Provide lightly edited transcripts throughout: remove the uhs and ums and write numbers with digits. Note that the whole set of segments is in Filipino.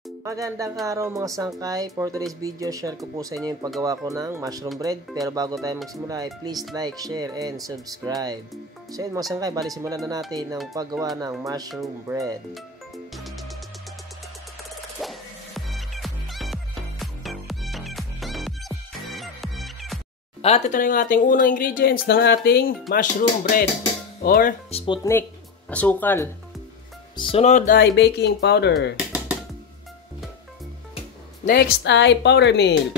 Magandang araw mga sangkay. For today's video, share ko po sa inyo yung paggawa ko ng mushroom bread. Pero bago tayo magsimula ay please like, share, and subscribe. So yun mga sangkay, bali simulan na natin ang paggawa ng mushroom bread. At ito na yung ating unang ingredients ng ating mushroom bread or sputnik, asukal. Sunod ay baking powder. Next ay powder milk.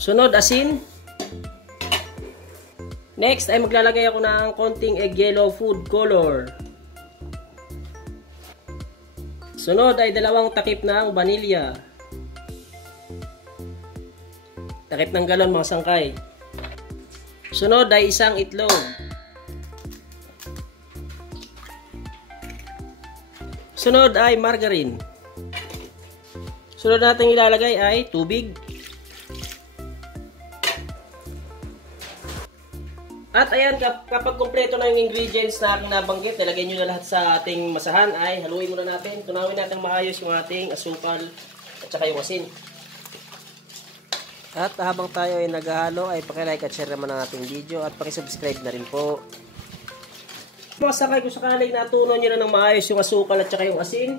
Sunod asin. Next ay maglalagay ako ng konting egg yellow food color. Sunod ay 2 takip ng vanilya. Takip ng galon mga sangkay. Sunod ay 1 itlog. Sunod ay margarine. Sunod natin ilalagay ay tubig. At ayan, kapag kumpleto na yung ingredients na aking nabanggit, ilagay nyo na lahat sa ating masahan, ay haluin muna natin. Tunawin natin maayos yung ating asukal at saka yung asin. At habang tayo ay naghahalo, ay pakilike at share naman ang ating video at pakisubscribe na rin po. Mga sakay, kung sakaling natunaw nyo na ng maayos yung asukal at saka yung asin,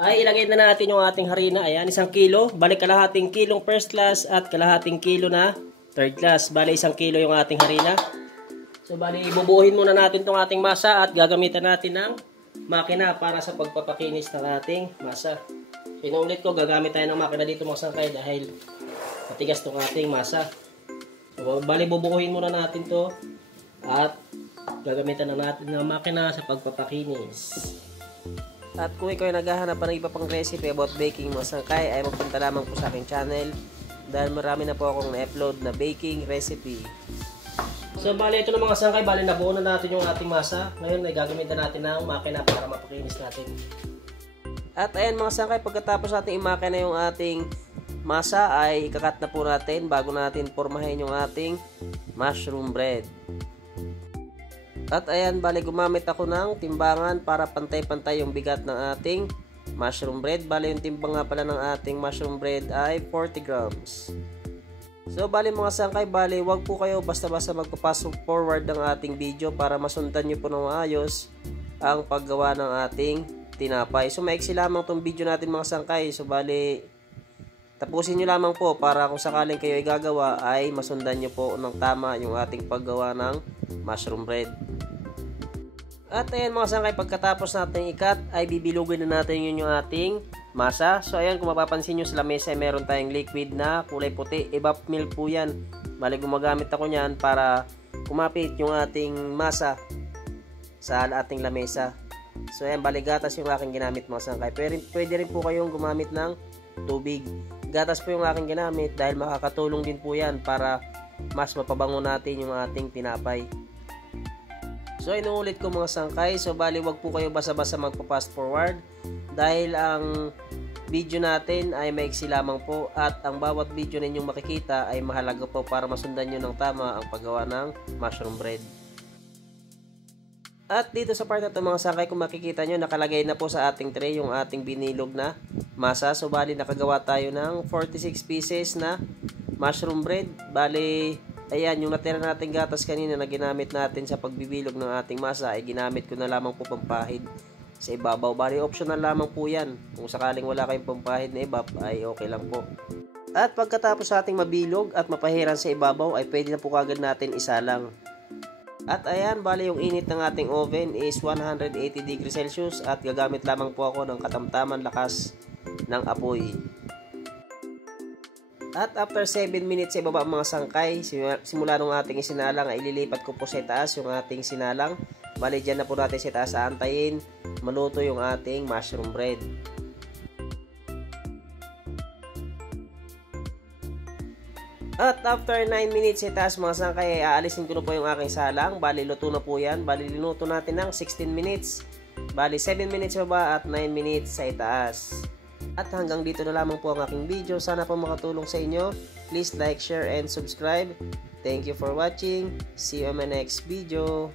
ay ilagay na natin yung ating harina. Ayan, 1 kilo. Balik kalahating kilong first class at kalahating kilo na third class. Bali 1 kilo yung ating harina. So bali ibubuhin muna natin itong ating masa at gagamitan natin ng makina para sa pagpapakinis ng ating masa. So inuulit ko, gagamit tayo ng makina dito mga sangkay dahil matigas itong ating masa. So bali bubuhin muna natin to at gagamitan na natin ng makina sa pagpapakinis. At kung ikaw ay naghahanap ng iba pang recipe about baking mga sangkay, ay magpunta lamang po sa aking channel dahil marami na po akong na-upload na baking recipe. So bali ito na mga sangkay, bali nabuo na natin yung ating masa. Ngayon ay gagamitan natin ng makina para mapakinis natin. At ayan mga sangkay, pagkatapos natin imakina yung ating masa ay ikakat na po natin bago natin pormahin yung ating mushroom bread. At ayan, bali gumamit ako ng timbangan para pantay-pantay yung bigat ng ating mushroom bread. Bali yung timbang nga pala ng ating mushroom bread ay 40 grams. So bali mga sangkay, bali wag po kayo basta-basta magpapasok forward ng ating video para masundan nyo po ng maayos ang paggawa ng ating tinapay. So maiksi lamang tong video natin mga sangkay. So bali tapusin nyo lamang po para kung sakaling kayo ay gagawa ay masundan nyo po ng tama yung ating paggawa ng mushroom bread. At ayan mga sangkay, pagkatapos natin ikat ay bibilugin na natin yun yung ating masa. So ayan, kung mapapansin nyo sa lamesa ay meron tayong liquid na kulay puti. Evap milk po yan. Bali gumagamit ako nyan para kumapit yung ating masa sa ating lamesa. So ayan, bali gatas yung aking ginamit mga sangkay. Pwede rin po kayong gumamit ng tubig. Gatas po yung aking ginamit dahil makakatulong din po yan para mas mapabango natin yung ating tinapay. So inuulit ko mga sangkay, so bali wag po kayo basa-basa magpa-fast forward dahil ang video natin ay maiksi lamang po at ang bawat video ninyong makikita ay mahalaga po para masundan nyo ng tama ang paggawa ng mushroom bread. At dito sa part na ito mga sangkay, kung makikita nyo, nakalagay na po sa ating tray yung ating binilog na masa. So bali nakagawa tayo ng 46 pieces na mushroom bread. Bali ayan, yung natira nating gatas kanina na ginamit natin sa pagbibilog ng ating masa ay ginamit ko na lamang po pampahid sa ibabaw. Bali optional lamang po yan. Kung sakaling wala kayong pampahid na ibab ay okay lang po. At pagkatapos sa ating mabilog at mapahiran sa ibabaw ay pwede na po kagad natin isalang. At ayan, bali yung init ng ating oven is 180 degrees Celsius at gagamit lamang po ako ng katamtaman lakas ng apoy. At after 7 minutes sa ibaba mga sangkay, simula nung ating isinalang ay ililipat ko po sa taas yung ating sinalang. Bali dyan na po natin sa taas aantayin maluto yung ating mushroom bread. At after 9 minutes sa taas mga sangkay ay aalisin ko na po yung aking salang. Bali luto na po yan. Bali linuto natin ng 16 minutes. Bali 7 minutes sa baba at 9 minutes sa itaas. At hanggang dito na lamang po ang aking video. Sana po makatulong sa inyo. Please like, share, and subscribe. Thank you for watching. See you on my next video.